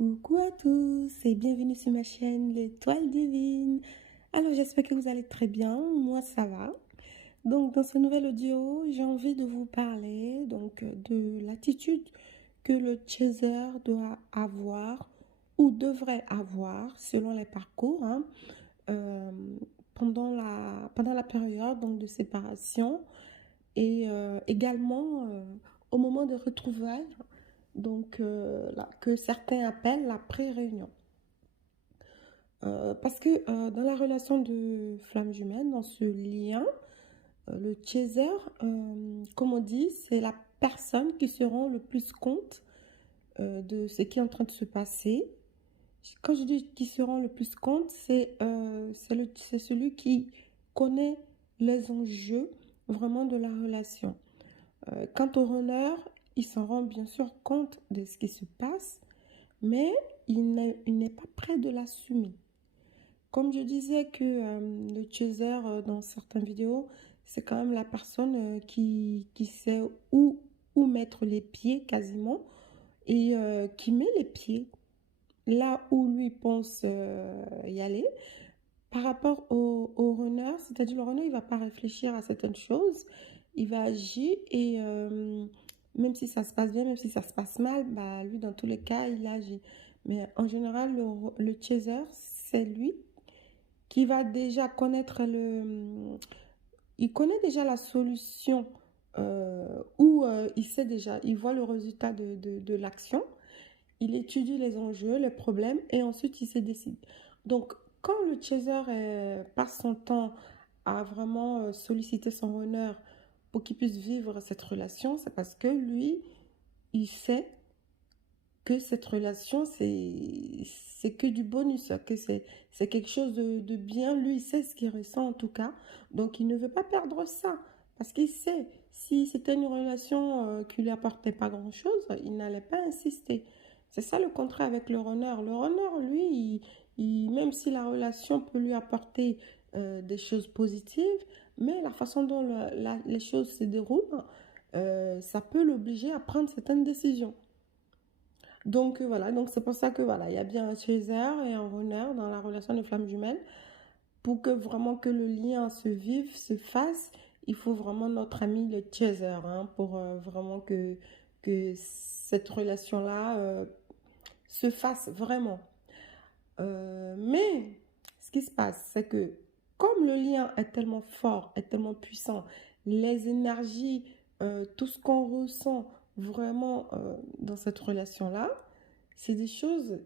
Coucou à tous et bienvenue sur ma chaîne L'Étoile Divine. Alors j'espère que vous allez très bien, moi ça va. Donc dans ce nouvel audio, j'ai envie de vous parler de l'attitude que le chaser doit avoir ou devrait avoir selon les parcours euh, pendant la période de séparation et également au moment de retrouvailles que certains appellent la pré-réunion. Parce que dans la relation de flamme jumelle, dans ce lien, le chaser, comme on dit, c'est la personne qui se rend le plus compte de ce qui est en train de se passer. Quand je dis qui se rend le plus compte, c'est celui qui connaît les enjeux vraiment de la relation. Quant au runner, il s'en rend bien sûr compte de ce qui se passe, mais il n'est pas prêt de l'assumer. Comme je disais que le chaser, dans certaines vidéos, c'est quand même la personne qui sait où mettre les pieds quasiment et qui met les pieds là où lui pense y aller. Par rapport au runner, c'est-à-dire le runner, il va pas réfléchir à certaines choses, il va agir et même si ça se passe bien, même si ça se passe mal, bah lui dans tous les cas, il agit. Mais en général, le chaser, c'est lui qui va déjà connaître il connaît déjà la solution ou il sait déjà, il voit le résultat de l'action, il étudie les enjeux, les problèmes et ensuite il se décide. Donc, quand le chaser passe son temps à vraiment solliciter son runner pour qu'il puisse vivre cette relation, c'est parce que lui, il sait que cette relation, c'est que du bonus, que c'est quelque chose de bien. Lui, il sait ce qu'il ressent en tout cas. Donc, il ne veut pas perdre ça. Parce qu'il sait, si c'était une relation qui lui apportait pas grand-chose, il n'allait pas insister. C'est ça le contraire avec le runner. Le runner, lui, même si la relation peut lui apporter des choses positives, mais la façon dont les choses se déroulent, ça peut l'obliger à prendre certaines décisions. Donc voilà, donc c'est pour ça que voilà, il y a bien un chaser et un runner dans la relation de flamme jumelle. Pour que vraiment que le lien se vive, se fasse, il faut vraiment notre ami le chaser pour vraiment que cette relation-là se fasse vraiment. Mais ce qui se passe, c'est que comme le lien est tellement fort, est tellement puissant, les énergies, tout ce qu'on ressent vraiment dans cette relation-là, c'est des choses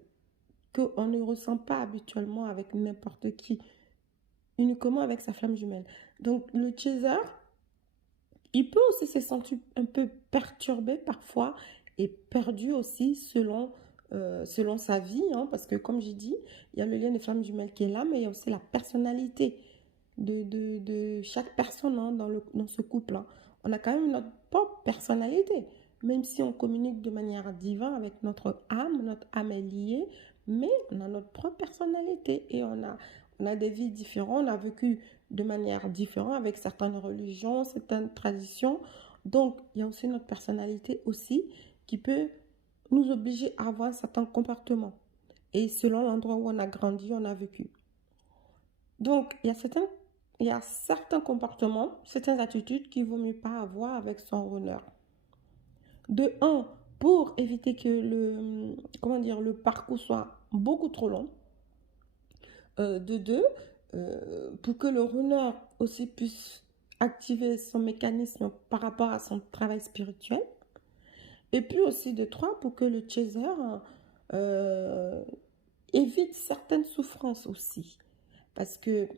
qu'on ne ressent pas habituellement avec n'importe qui, uniquement avec sa flamme jumelle. Donc le chaser, il peut aussi se sentir un peu perturbé parfois et perdu aussi selon sa vie, parce que comme j'ai dit, il y a le lien de flamme jumelle qui est là, mais il y a aussi la personnalité de chaque personne dans ce couple. On a quand même notre propre personnalité, même si on communique de manière divine avec notre âme est liée, mais on a notre propre personnalité et on a des vies différentes, on a vécu de manière différente avec certaines religions, certaines traditions. Donc, il y a aussi notre personnalité aussi qui peut nous obliger à avoir certains comportements. Et selon l'endroit où on a grandi, on a vécu. Donc, il y a certains comportements, certaines attitudes qu'il vaut mieux pas avoir avec son runner. De un, pour éviter que le parcours soit beaucoup trop long. De deux, pour que le runner aussi puisse activer son mécanisme par rapport à son travail spirituel. Et puis aussi de trois, pour que le chaser euh, évite certaines souffrances aussi. Parce que,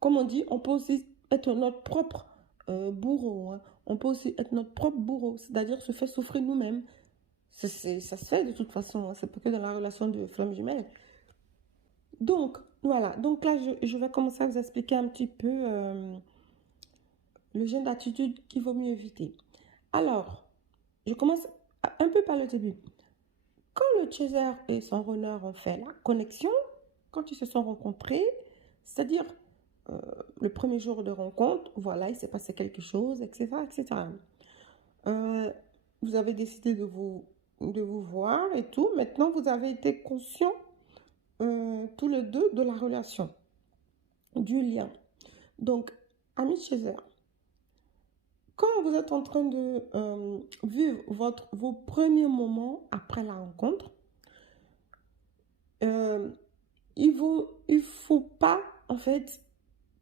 comme on dit, on peut aussi être notre propre bourreau. On peut aussi être notre propre bourreau, c'est-à-dire se faire souffrir nous-mêmes. Ça se fait de toute façon, c'est pas que dans la relation de flamme jumelle. Donc, voilà. Donc là, je vais commencer à vous expliquer un petit peu le genre d'attitude qu'il vaut mieux éviter. Alors, je commence un peu par le début. Quand le chaser et son runner ont fait la connexion, quand ils se sont rencontrés, c'est-à-dire le premier jour de rencontre, voilà, il s'est passé quelque chose, etc., etc. Euh, vous avez décidé de vous de vous voir et tout. Maintenant, vous avez été conscients tous les deux de la relation, du lien. Donc, amis Chaser, quand vous êtes en train de vivre vos premiers moments après la rencontre, il faut pas, en fait,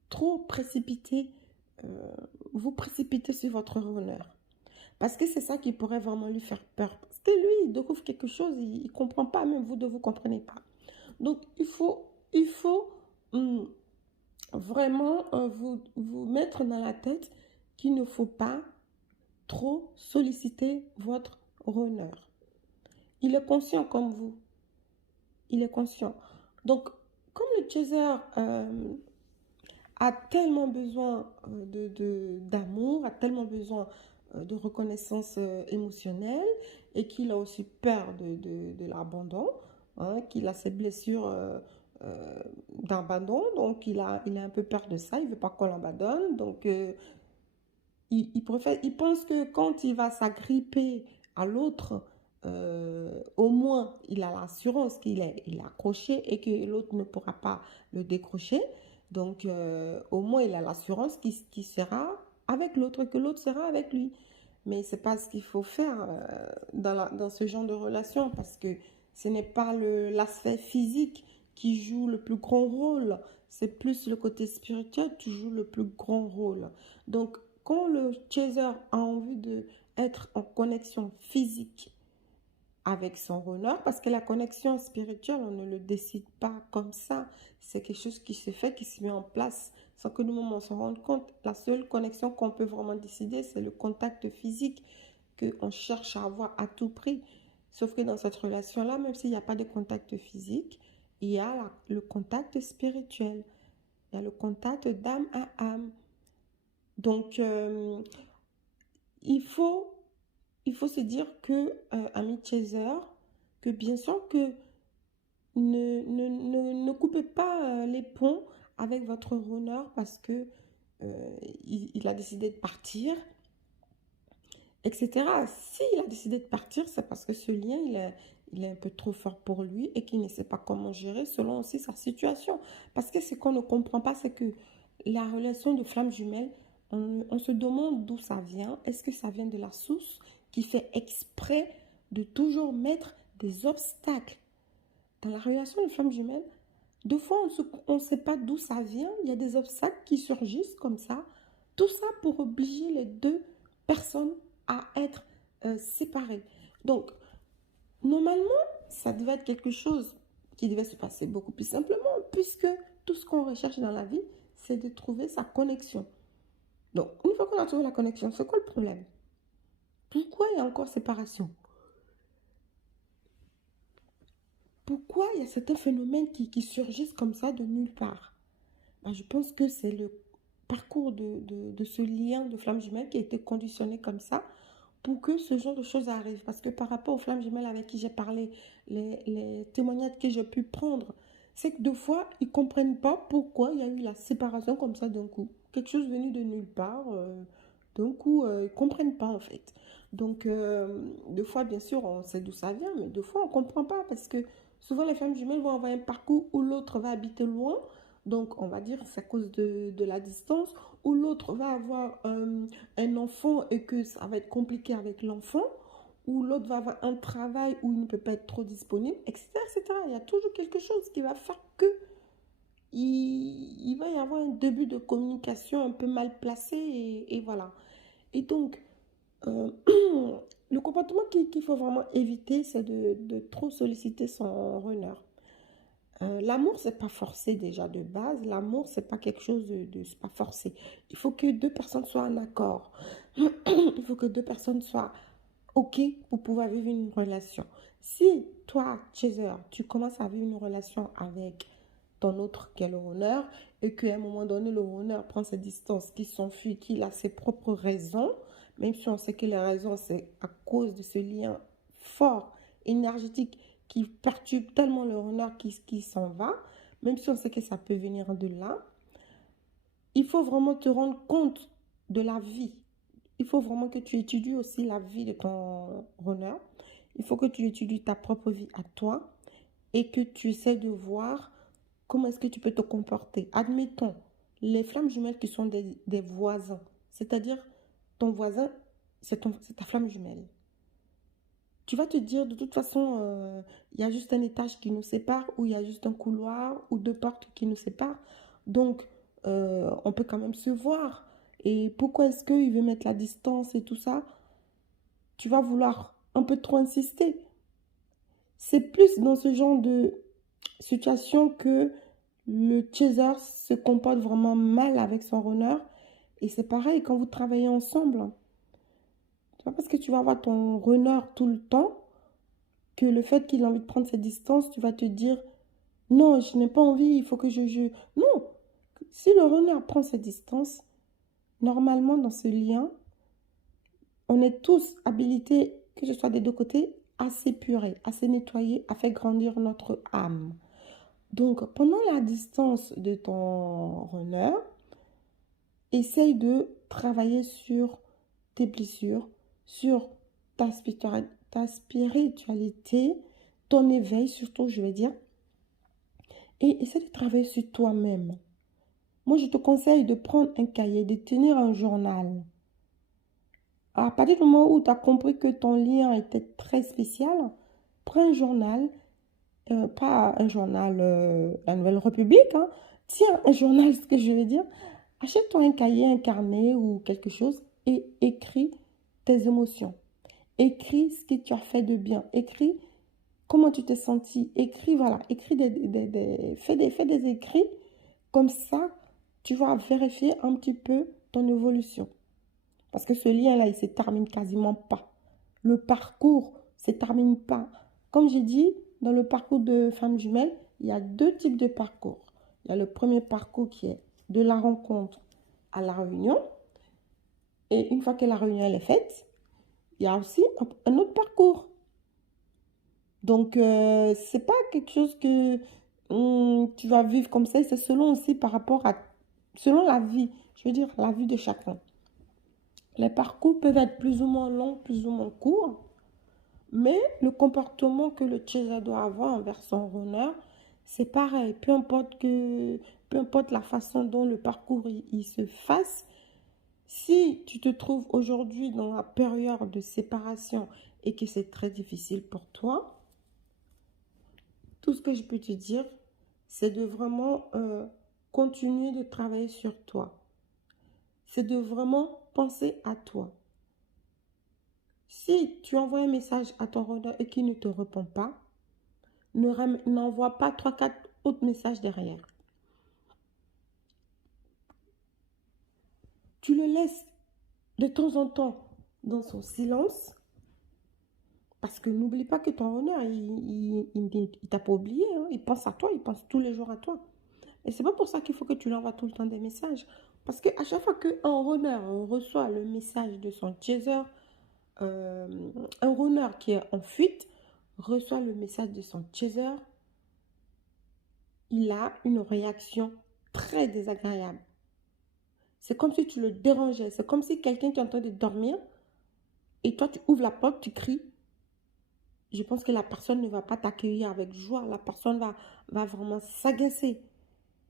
trop vous précipiter sur votre honneur. Parce que c'est ça qui pourrait vraiment lui faire peur. Parce que lui, il découvre quelque chose, il ne comprend pas, même vous deux, vous ne comprenez pas. Donc, il faut vraiment vous mettre dans la tête qu'il ne faut pas trop solliciter votre honneur. Il est conscient comme vous. Il est conscient. Donc, comme le chaser a tellement besoin d'amour, a tellement besoin de reconnaissance émotionnelle et qu'il a aussi peur de l'abandon, hein, qu'il a ces blessures d'abandon, donc il a un peu peur de ça, il ne veut pas qu'on l'abandonne, donc il pense que quand il va s'agripper à l'autre, au moins il a l'assurance il est accroché et que l'autre ne pourra pas le décrocher. Donc au moins il a l'assurance qu'il sera avec l'autre, que l'autre sera avec lui. Mais c'est pas ce qu'il faut faire dans ce genre de relation, parce que ce n'est pas l'aspect physique qui joue le plus grand rôle, c'est plus le côté spirituel qui joue le plus grand rôle. Donc quand le chaser a envie d'être en connexion physique avec son honneur, parce que la connexion spirituelle, on ne le décide pas comme ça. C'est quelque chose qui se fait, qui se met en place sans que nous-mêmes on s'en rende compte. La seule connexion qu'on peut vraiment décider, c'est le contact physique qu'on cherche à avoir à tout prix. Sauf que dans cette relation-là, même s'il n'y a pas de contact physique, il y a le contact spirituel. Il y a le contact d'âme à âme. Donc, il faut se dire que, ami chaser, que bien sûr que ne coupez pas les ponts avec votre honneur parce que il a décidé de partir, etc. S'il a décidé de partir, c'est parce que ce lien, il est un peu trop fort pour lui et qu'il ne sait pas comment gérer selon aussi sa situation. Parce que ce qu'on ne comprend pas, c'est que la relation de flamme jumelle, on se demande d'où ça vient. Est-ce que ça vient de la source qui fait exprès de toujours mettre des obstacles dans la relation de flamme jumelle? Deux fois, on ne sait pas d'où ça vient. Il y a des obstacles qui surgissent comme ça. Tout ça pour obliger les deux personnes à être séparées. Donc, normalement, ça devait être quelque chose qui devait se passer beaucoup plus simplement, puisque tout ce qu'on recherche dans la vie, c'est de trouver sa connexion. Donc, une fois qu'on a trouvé la connexion, c'est quoi le problème? Pourquoi il y a encore séparation? Pourquoi il y a certains phénomènes qui surgissent comme ça de nulle part? Ben, je pense que c'est le parcours de ce lien de flamme jumelle qui a été conditionné comme ça pour que ce genre de choses arrivent. Parce que par rapport aux flammes jumelles avec qui j'ai parlé, les témoignages que j'ai pu prendre, c'est que deux fois, ils ne comprennent pas pourquoi il y a eu la séparation comme ça d'un coup. Quelque chose venu de nulle part, d'un coup, ils ne comprennent pas en fait. Donc, deux fois, bien sûr, on sait d'où ça vient, mais deux fois, on ne comprend pas parce que souvent, les flammes jumelles vont avoir un parcours où l'autre va habiter loin. Donc, on va dire c'est à cause de la distance, ou l'autre va avoir un enfant et que ça va être compliqué avec l'enfant, ou l'autre va avoir un travail où il ne peut pas être trop disponible, etc., etc. Il y a toujours quelque chose qui va faire que il va y avoir un début de communication un peu mal placé et voilà. Et donc, euh, le comportement qu'il faut vraiment éviter, c'est de trop solliciter son runner. L'amour, c'est pas forcé déjà de base. L'amour, c'est pas quelque chose c'est pas forcé. Il faut que deux personnes soient en accord. Il faut que deux personnes soient OK pour pouvoir vivre une relation. Si toi, chaser, tu commences à vivre une relation avec ton autre qui est le runner et qu'à un moment donné, le runner prend ses distances, qu'il s'enfuit, qu'il a ses propres raisons, même si on sait que les raisons, c'est à cause de ce lien fort, énergétique, qui perturbe tellement le runner qui s'en va, même si on sait que ça peut venir de là, il faut vraiment te rendre compte de la vie. Il faut vraiment que tu étudies aussi la vie de ton runner. Il faut que tu étudies ta propre vie à toi et que tu essaies de voir comment est-ce que tu peux te comporter. Admettons, les flammes jumelles qui sont des voisins, c'est-à-dire ton voisin, c'est ta flamme jumelle. Tu vas te dire, de toute façon, il y a juste un étage qui nous sépare, ou il y a juste un couloir, ou deux portes qui nous séparent. Donc, on peut quand même se voir. Et pourquoi est-ce qu'il veut mettre la distance et tout ça? Tu vas vouloir un peu trop insister. C'est plus dans ce genre de situation que le chaser se comporte vraiment mal avec son runner. Et c'est pareil quand vous travaillez ensemble. C'est pas parce que tu vas avoir ton runner tout le temps que le fait qu'il a envie de prendre cette distance, tu vas te dire non, je n'ai pas envie, il faut que je. Non, si le runner prend cette distance, normalement dans ce lien, on est tous habilités, que ce soit des deux côtés, à s'épurer, à se nettoyer, à faire grandir notre âme. Donc, pendant la distance de ton runner, essaye de travailler sur tes blessures, sur ta spiritualité, ton éveil surtout, je vais dire, et essaie de travailler sur toi-même. Moi, je te conseille de prendre un cahier, de tenir un journal. À partir du moment où tu as compris que ton lien était très spécial, prends un journal, pas un journal La Nouvelle République, hein. Tiens, un journal, ce que je veux dire. Achète-toi un cahier, un carnet ou quelque chose et écris tes émotions. Écris ce que tu as fait de bien. Écris comment tu t'es senti. Écris, voilà, écris fais des écrits. Comme ça, tu vas vérifier un petit peu ton évolution. Parce que ce lien-là, il ne se termine quasiment pas. Le parcours ne se termine pas. Comme j'ai dit, dans le parcours de femme jumelle, il y a deux types de parcours. Il y a le premier parcours qui est de la rencontre à la réunion. Et une fois que la réunion elle est faite, il y a aussi un autre parcours. Donc, ce n'est pas quelque chose que tu vas vivre comme ça. C'est selon aussi par rapport à, selon la vie, je veux dire, la vie de chacun. Les parcours peuvent être plus ou moins longs, plus ou moins courts, mais le comportement que le chaser doit avoir envers son runner, c'est pareil. Peu importe la façon dont le parcours il se fasse, si tu te trouves aujourd'hui dans la période de séparation et que c'est très difficile pour toi, tout ce que je peux te dire, c'est de vraiment continuer de travailler sur toi. C'est de vraiment penser à toi. Si tu envoies un message à ton runner et qu'il ne te répond pas, n'envoie pas 3-4 autres messages derrière. Tu le laisses de temps en temps dans son silence. Parce que n'oublie pas que ton runner, il t'a pas oublié. Hein. Il pense à toi, il pense tous les jours à toi. Et c'est pas pour ça qu'il faut que tu lui envoies tout le temps des messages. Parce qu'à chaque fois qu'un runner reçoit le message de son chaser, un runner qui est en fuite reçoit le message de son chaser, il a une réaction très désagréable. C'est comme si tu le dérangeais. C'est comme si quelqu'un est en train de dormir et toi, tu ouvres la porte, tu cries. Je pense que la personne ne va pas t'accueillir avec joie. La personne va vraiment s'agacer.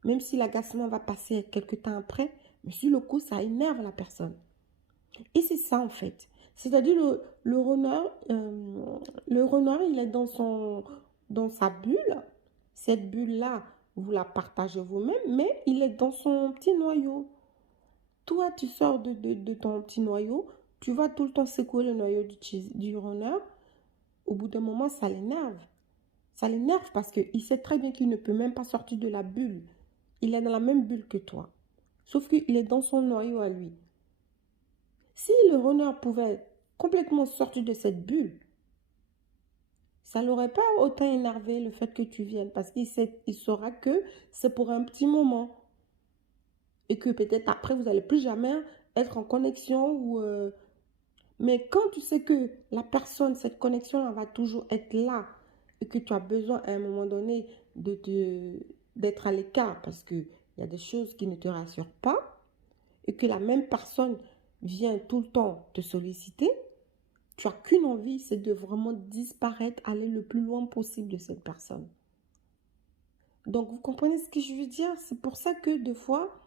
Même si l'agacement va passer quelques temps après, mais sur le coup, ça énerve la personne. Et c'est ça en fait. C'est-à-dire le runner, il est dans sa bulle. Cette bulle-là, vous la partagez vous-même, mais il est dans son petit noyau. Toi, tu sors de ton petit noyau, tu vas tout le temps secouer le noyau du runner. Au bout d'un moment, ça l'énerve. Ça l'énerve parce qu'il sait très bien qu'il ne peut même pas sortir de la bulle. Il est dans la même bulle que toi. Sauf qu'il est dans son noyau à lui. Si le runner pouvait complètement sortir de cette bulle, ça ne l'aurait pas autant énervé le fait que tu viennes. Parce il saura que c'est pour un petit moment. Et que peut-être après, vous n'allez plus jamais être en connexion. Mais quand tu sais que la personne, cette connexion-là va toujours être là. Et que tu as besoin à un moment donné d'être à l'écart. Parce qu'il y a des choses qui ne te rassurent pas. Et que la même personne vient tout le temps te solliciter, Tu n'as qu'une envie, c'est de vraiment disparaître, aller le plus loin possible de cette personne. Donc, vous comprenez ce que je veux dire? C'est pour ça que des fois,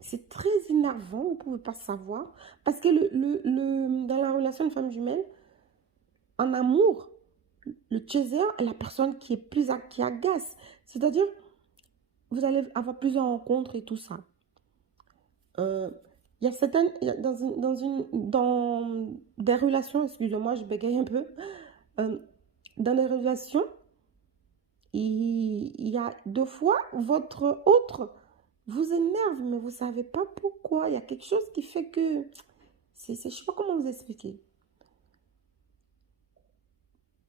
c'est très énervant, vous ne pouvez pas savoir. Parce que dans la relation de femme jumelle, en amour, le chaser est la personne qui est qui agace. C'est-à-dire, vous allez avoir plusieurs rencontres et tout ça. Il y a certaines, dans des relations, excusez-moi, je bégaye un peu. Dans les relations, il y a deux fois, votre autre vous énerve, mais vous ne savez pas pourquoi. Il y a quelque chose qui fait que... je ne sais pas comment vous expliquer.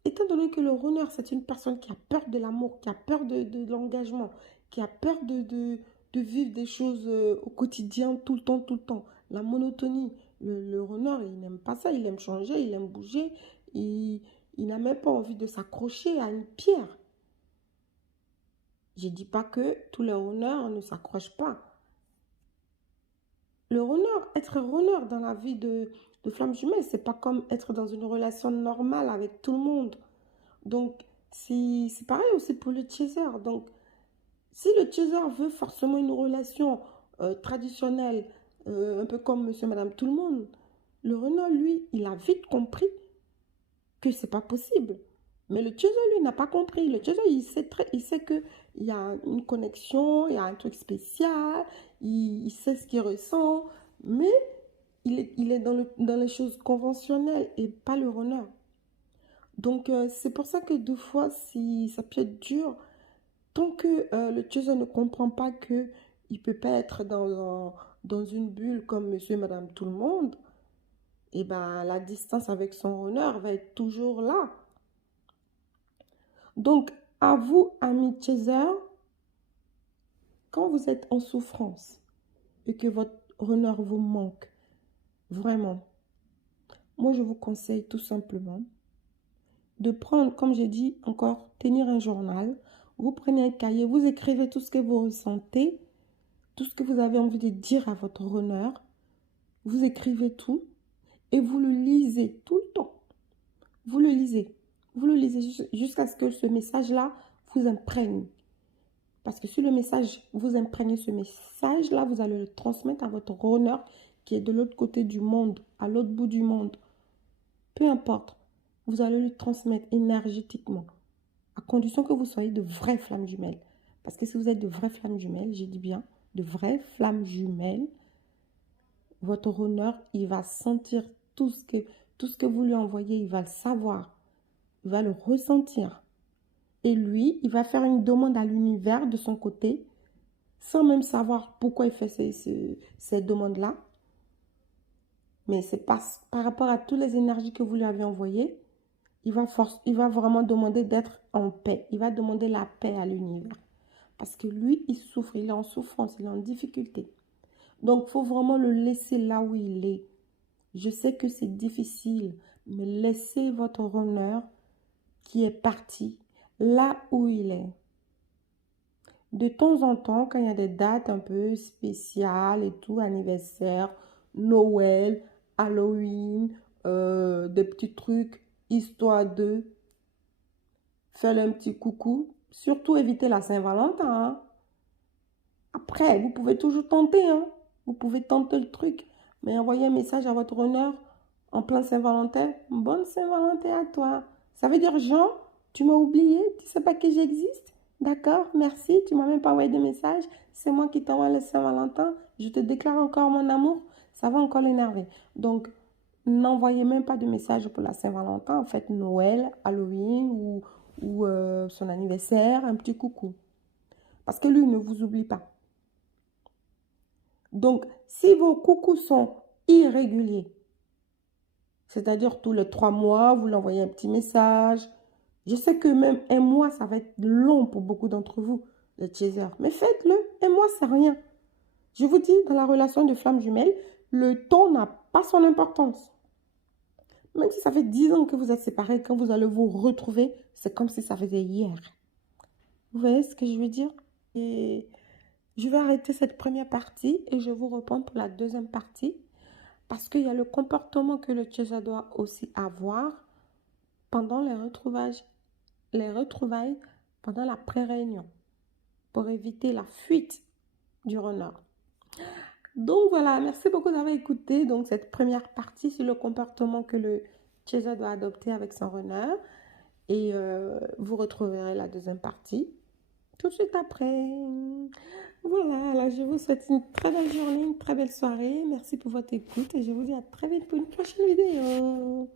Étant donné que le runner, c'est une personne qui a peur de l'amour, qui a peur de l'engagement, qui a peur de vivre des choses au quotidien, tout le temps. La monotonie. Le runner, il n'aime pas ça, il aime changer, il aime bouger. Il n'a même pas envie de s'accrocher à une pierre. Je ne dis pas que tous les runners ne s'accrochent pas. Le runner, être runner dans la vie de flamme jumelle, c'est pas comme être dans une relation normale avec tout le monde. Donc, c'est pareil aussi pour le chaser. Donc, si le chaser veut forcément une relation traditionnelle, un peu comme monsieur, madame, tout le monde, le runner, lui, il a vite compris que c'est pas possible. Mais le chaser, lui, n'a pas compris. Le chaser, il sait qu'il y a une connexion, il y a un truc spécial, il sait ce qu'il ressent, mais il est dans les choses conventionnelles et pas le runner. Donc, c'est pour ça que deux fois, si ça peut être dur, tant que le chaser ne comprend pas qu'il ne peut pas être dans une bulle comme monsieur et madame tout le monde, et ben la distance avec son runner va être toujours là. Donc, à vous, amis chaser, quand vous êtes en souffrance et que votre runner vous manque, vraiment, moi je vous conseille tout simplement de prendre, comme j'ai dit encore, tenir un journal. Vous prenez un cahier, vous écrivez tout ce que vous ressentez, tout ce que vous avez envie de dire à votre runner. Vous écrivez tout et vous le lisez tout le temps. Vous le lisez. Vous le lisez jusqu'à ce que ce message-là vous imprègne. Parce que si le message vous imprègne ce message-là, vous allez le transmettre à votre runner qui est de l'autre côté du monde, à l'autre bout du monde. Peu importe. Vous allez lui transmettre énergétiquement, à condition que vous soyez de vraies flammes jumelles. Parce que si vous êtes de vraies flammes jumelles, j'ai dit bien, de vraies flammes jumelles, votre runner, il va sentir tout ce que vous lui envoyez, il va le savoir, il va le ressentir. Et lui, il va faire une demande à l'univers de son côté, sans même savoir pourquoi il fait ces demandes-là. Mais c'est par rapport à toutes les énergies que vous lui avez envoyées, il va vraiment demander d'être en paix. Il va demander la paix à l'univers. Parce que lui, il souffre, il est en souffrance, il est en difficulté. Donc, il faut vraiment le laisser là où il est. Je sais que c'est difficile, mais laissez votre runner qui est parti là où il est. De temps en temps, quand il y a des dates un peu spéciales et tout, anniversaire, Noël, Halloween, des petits trucs, histoire de faire un petit coucou. Surtout éviter la Saint-Valentin. Hein. Après, vous pouvez toujours tenter. Hein. Vous pouvez tenter le truc. Mais envoyez un message à votre honneur en plein Saint-Valentin. Bonne Saint-Valentin à toi. Ça veut dire, Jean, tu m'as oublié. Tu ne sais pas que j'existe. D'accord, merci. Tu ne m'as même pas envoyé de message. C'est moi qui t'envoie le Saint-Valentin. Je te déclare encore mon amour. Ça va encore l'énerver. Donc, n'envoyez même pas de message pour la Saint-Valentin. En fait, Noël, Halloween ou son anniversaire, un petit coucou. Parce que lui ne vous oublie pas. Donc, si vos coucous sont irréguliers, c'est-à-dire tous les 3 mois, vous lui envoyez un petit message. Je sais que même un mois, ça va être long pour beaucoup d'entre vous, les chasers. Mais faites-le. Un mois, c'est rien. Je vous dis, dans la relation de flamme jumelle, le temps n'a pas son importance. Même si ça fait 10 ans que vous êtes séparés, quand vous allez vous retrouver, c'est comme si ça faisait hier. Vous voyez ce que je veux dire? Et je vais arrêter cette première partie et je vous reprends pour la deuxième partie. Parce qu'il y a le comportement que le chaser doit aussi avoir pendant les retrouvailles pendant la pré-réunion, pour éviter la fuite du runner. Donc voilà, merci beaucoup d'avoir écouté donc cette première partie sur le comportement que le chaser doit adopter avec son runner. Et vous retrouverez la deuxième partie tout de suite après. Voilà, alors je vous souhaite une très belle journée, une très belle soirée. Merci pour votre écoute et je vous dis à très vite pour une prochaine vidéo.